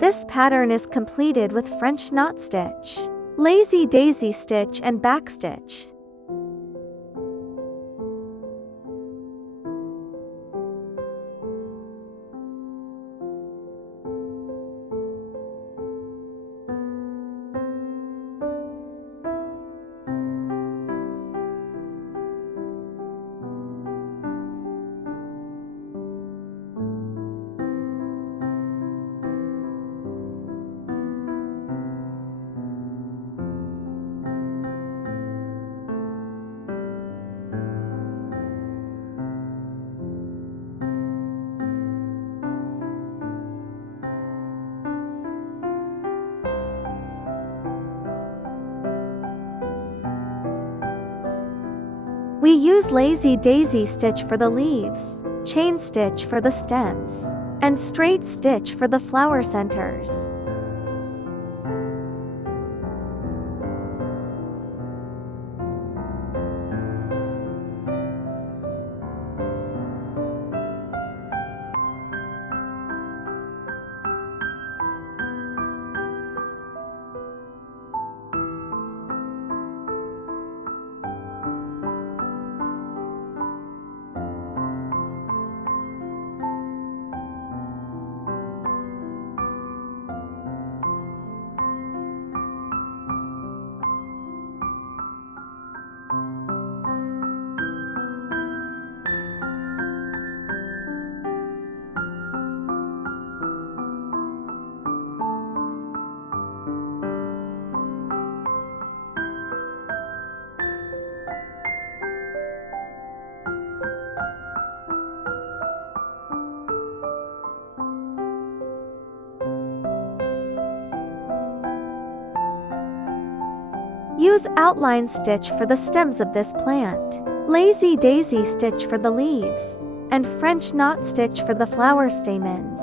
This pattern is completed with French knot stitch, lazy daisy stitch and backstitch. We use lazy daisy stitch for the leaves, chain stitch for the stems, and straight stitch for the flower centers. Use outline stitch for the stems of this plant, lazy daisy stitch for the leaves, and French knot stitch for the flower stamens.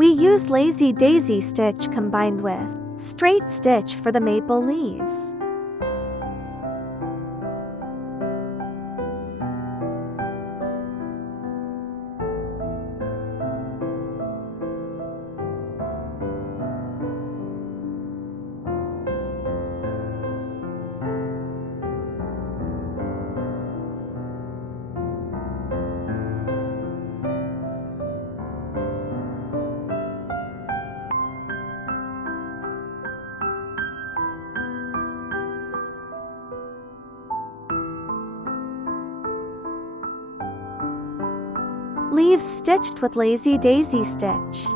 We use lazy daisy stitch combined with straight stitch for the maple leaves. Leaves stitched with lazy daisy stitch.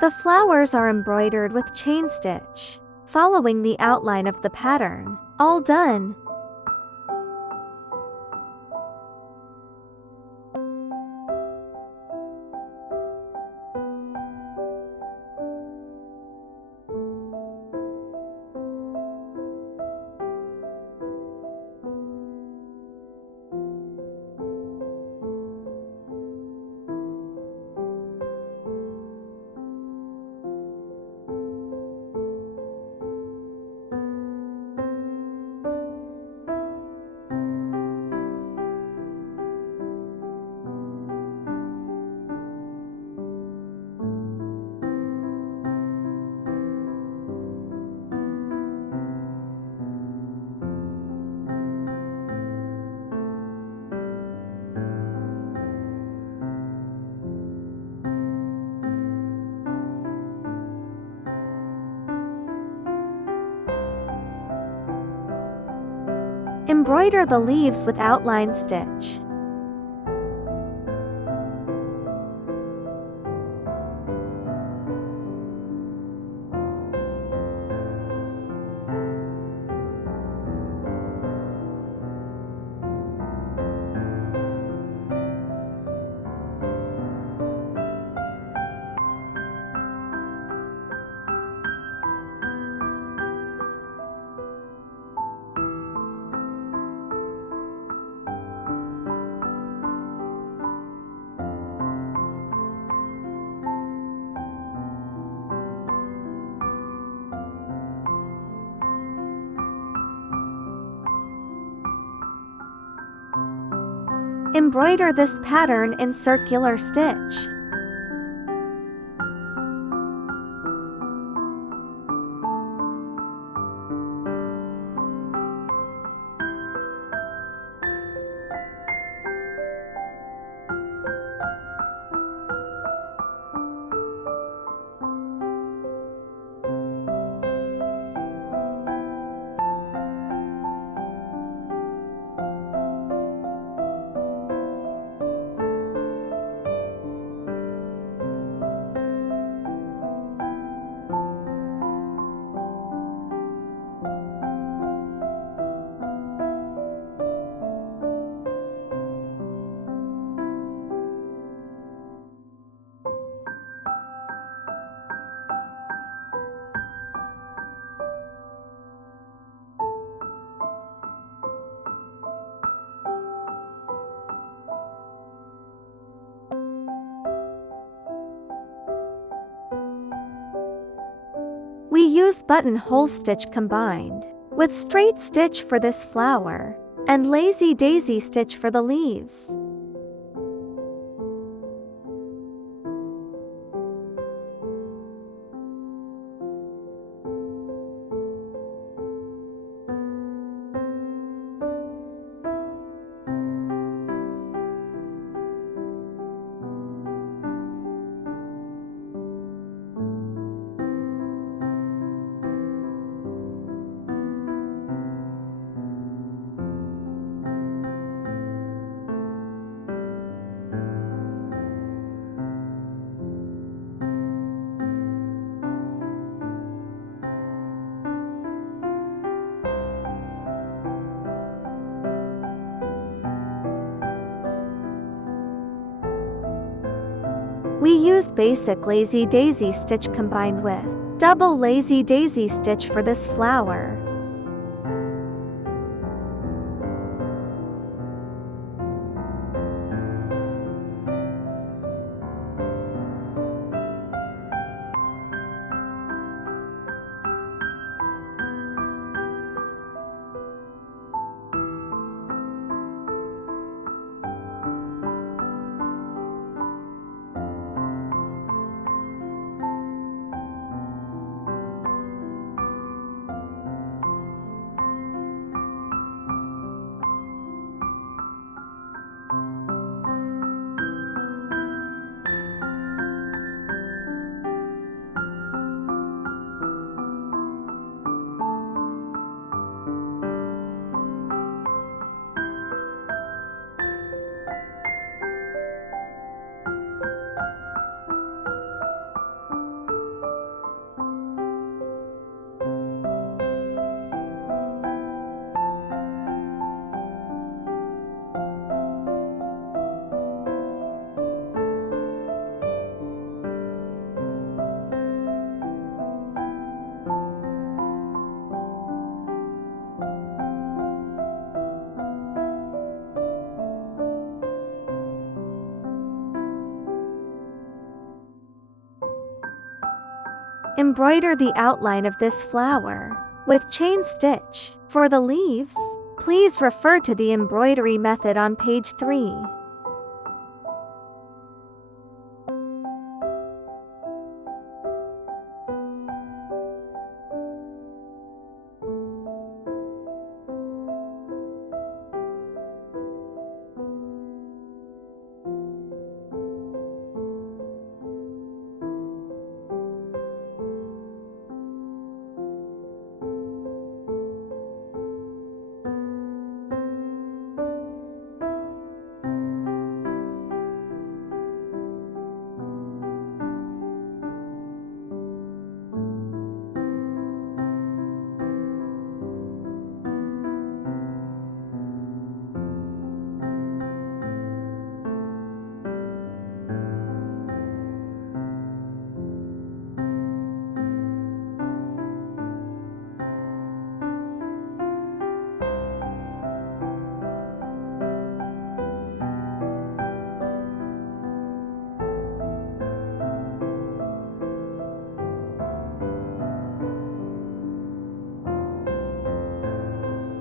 The flowers are embroidered with chain stitch, following the outline of the pattern. All done. Embroider the leaves with outline stitch. Embroider this pattern in circular stitch. We use buttonhole stitch combined with straight stitch for this flower and lazy daisy stitch for the leaves. We use basic lazy daisy stitch combined with double lazy daisy stitch for this flower. embroider the outline of this flower with chain stitch. For the leaves, please refer to the embroidery method on page 3.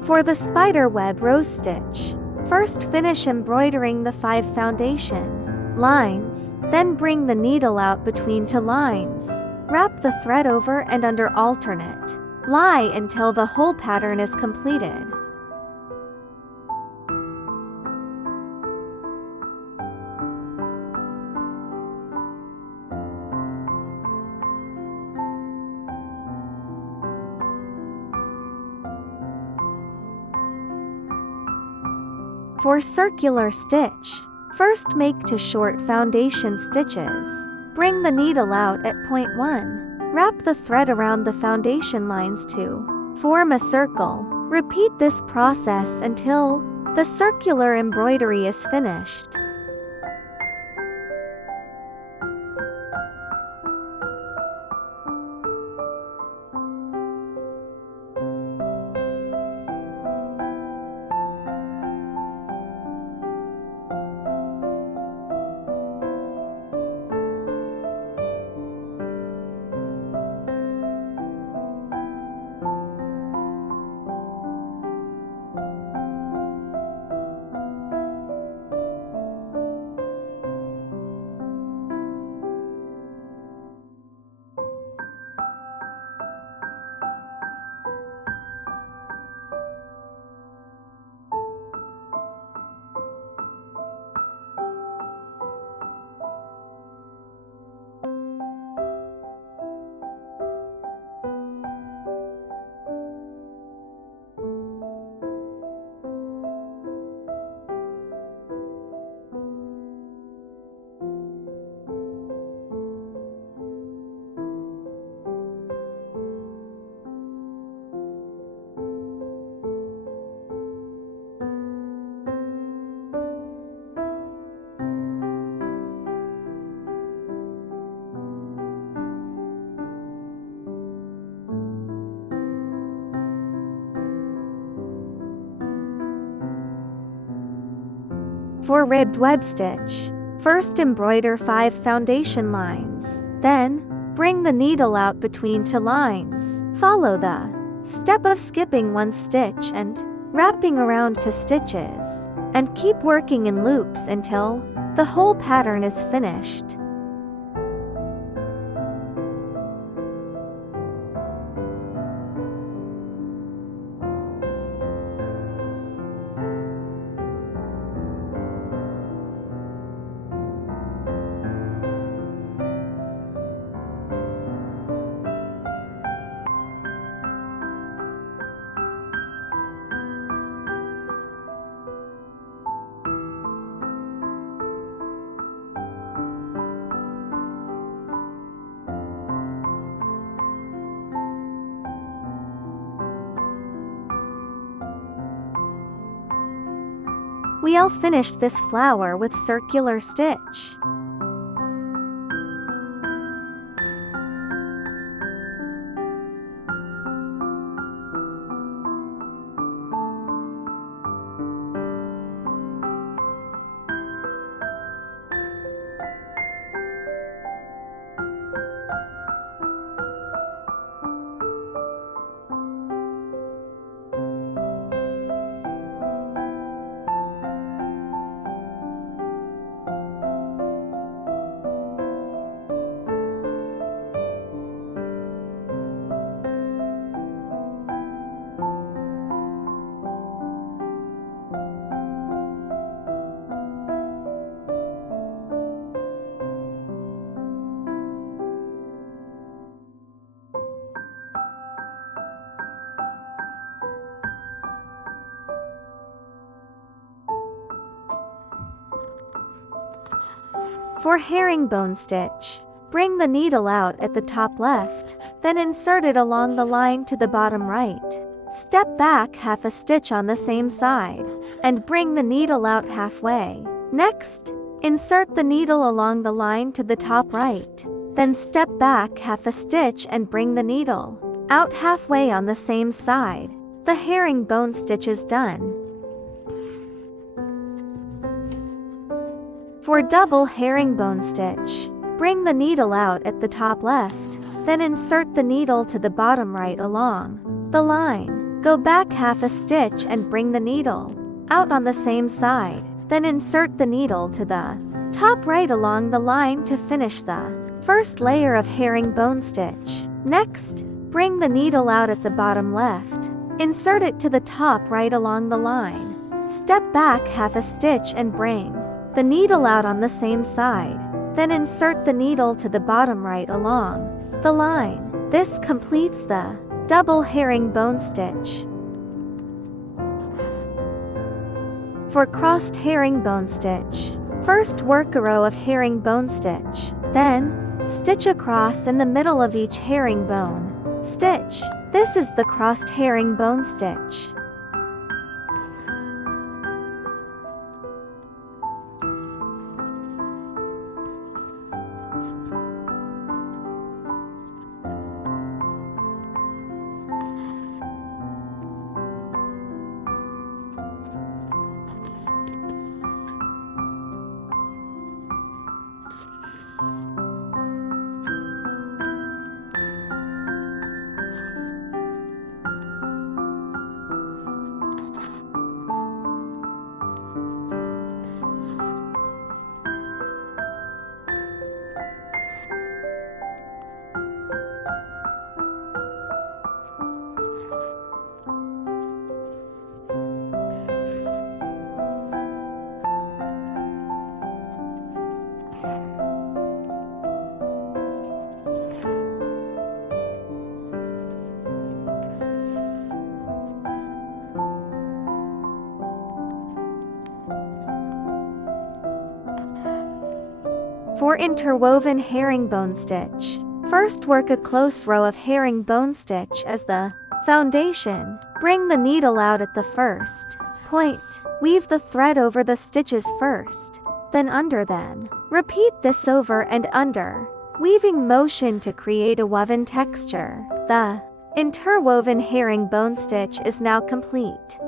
For the spiderweb rose stitch, first finish embroidering the 5 foundation lines, then bring the needle out between 2 lines. Wrap the thread over and under alternate lie until the whole pattern is completed. For circular stitch, first make 2 short foundation stitches. Bring the needle out at point 1. Wrap the thread around the foundation lines to form a circle. Repeat this process until the circular embroidery is finished. For ribbed web stitch, first embroider 5 foundation lines, then bring the needle out between 2 lines. Follow the step of skipping 1 stitch and wrapping around 2 stitches, and keep working in loops until the whole pattern is finished. We'll finish this flower with circular stitch. For herringbone stitch, bring the needle out at the top left, then insert it along the line to the bottom right. Step back half a stitch on the same side, and bring the needle out halfway. Next, insert the needle along the line to the top right, then step back half a stitch and bring the needle out halfway on the same side. The herringbone stitch is done. For double herringbone stitch, bring the needle out at the top left, then insert the needle to the bottom right along the line. Go back half a stitch and bring the needle out on the same side, then insert the needle to the top right along the line to finish the first layer of herringbone stitch. Next, bring the needle out at the bottom left, insert it to the top right along the line. Step back half a stitch and bring the needle out on the same side, then insert the needle to the bottom right along the line. This completes the double herringbone stitch. For crossed herringbone stitch, first work a row of herringbone stitch, then stitch across in the middle of each herringbone stitch. This is the crossed herringbone stitch. For interwoven herringbone stitch, first work a close row of herringbone stitch as the foundation. Bring the needle out at the first point. Weave the thread over the stitches first, then under them. Repeat this over and under, weaving motion to create a woven texture. The interwoven herringbone stitch is now complete.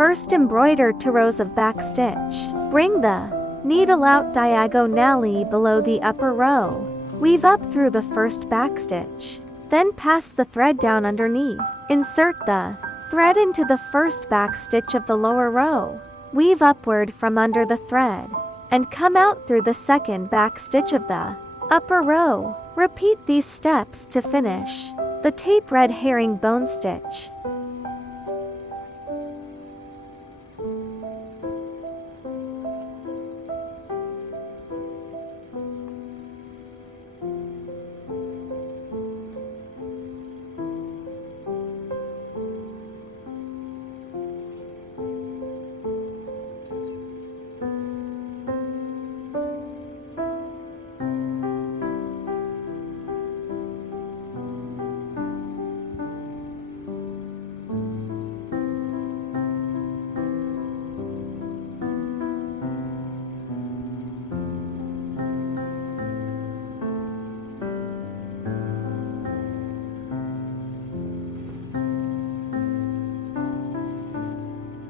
First embroider 2 rows of backstitch. Bring the needle out diagonally below the upper row. Weave up through the first backstitch. Then pass the thread down underneath. Insert the thread into the first backstitch of the lower row. Weave upward from under the thread and come out through the second backstitch of the upper row. Repeat these steps to finish the tape red herringbone stitch.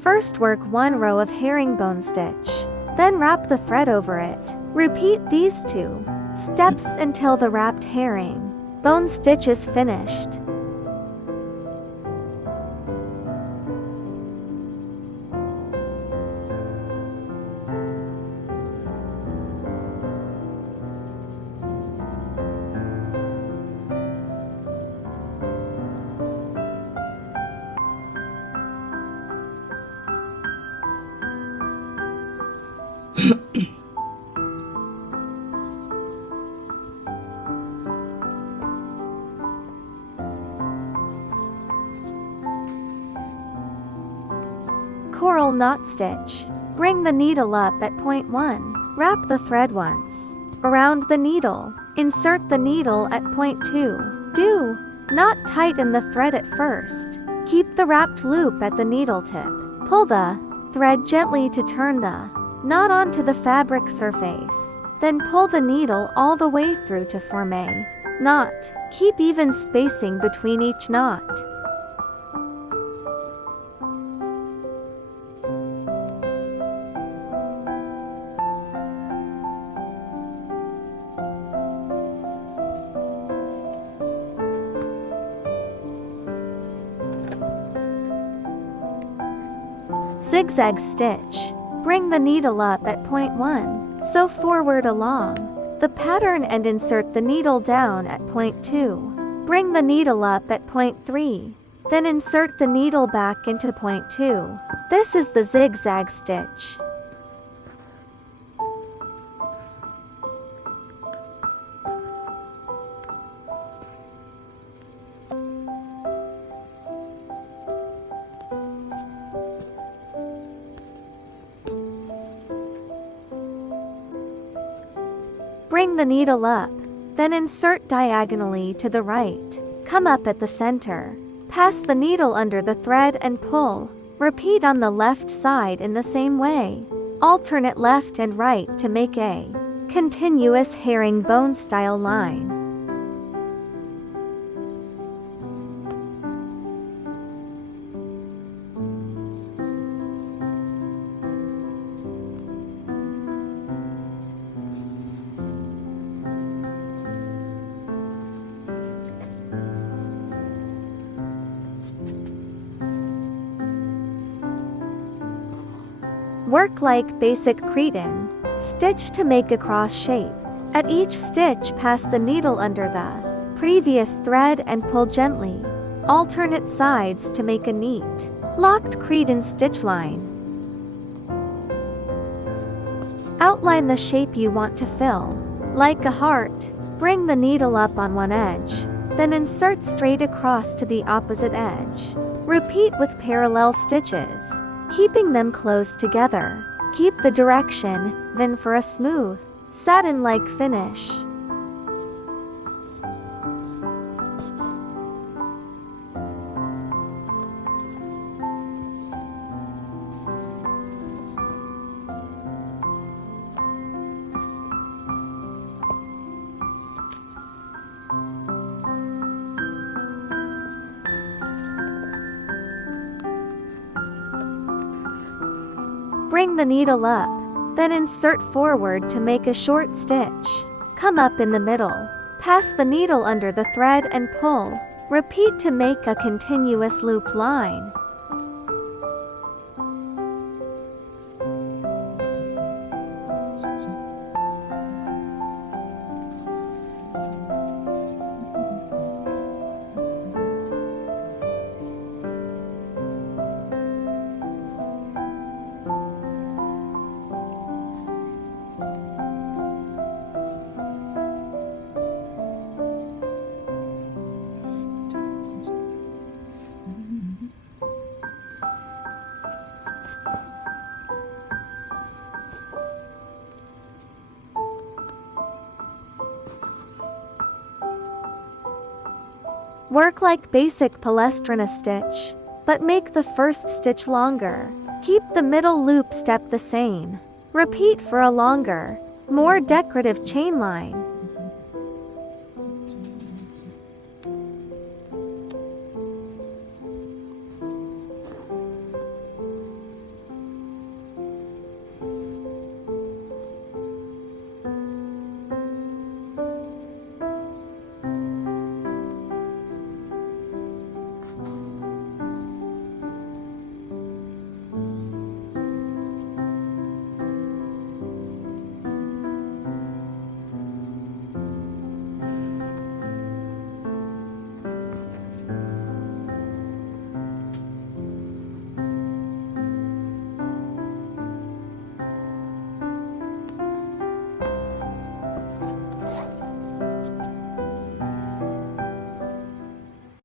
First work 1 row of herringbone stitch, then wrap the thread over it. Repeat these 2 steps until the wrapped herringbone stitch is finished. Coral knot stitch. Bring the needle up at point 1. Wrap the thread once around the needle. Insert the needle at point 2. Do not tighten the thread at first. Keep the wrapped loop at the needle tip. Pull the thread gently to turn the knot onto the fabric surface. Then pull the needle all the way through to form a knot. Keep even spacing between each knot. Zigzag stitch. Bring the needle up at point 1, sew forward along the pattern and insert the needle down at point 2. Bring the needle up at point 3, then insert the needle back into point 2. This is the zigzag stitch. Bring the needle up, then insert diagonally to the right. Come up at the center. Pass the needle under the thread and pull. Repeat on the left side in the same way. Alternate left and right to make a continuous herringbone style line. Work like basic cretin. Stitch to make a cross shape. At each stitch, pass the needle under the previous thread and pull gently. Alternate sides to make a neat, locked cretin stitch line. Outline the shape you want to fill. Like a heart, bring the needle up on one edge, then insert straight across to the opposite edge. Repeat with parallel stitches, keeping them close together. Keep the direction even for a smooth, satin-like finish. Bring the needle up, then insert forward to make a short stitch. Come up in the middle. Pass the needle under the thread and pull. Repeat to make a continuous looped line. Work like basic palestrina stitch, but make the first stitch longer. Keep the middle loop step the same. Repeat for a longer, more decorative chain line.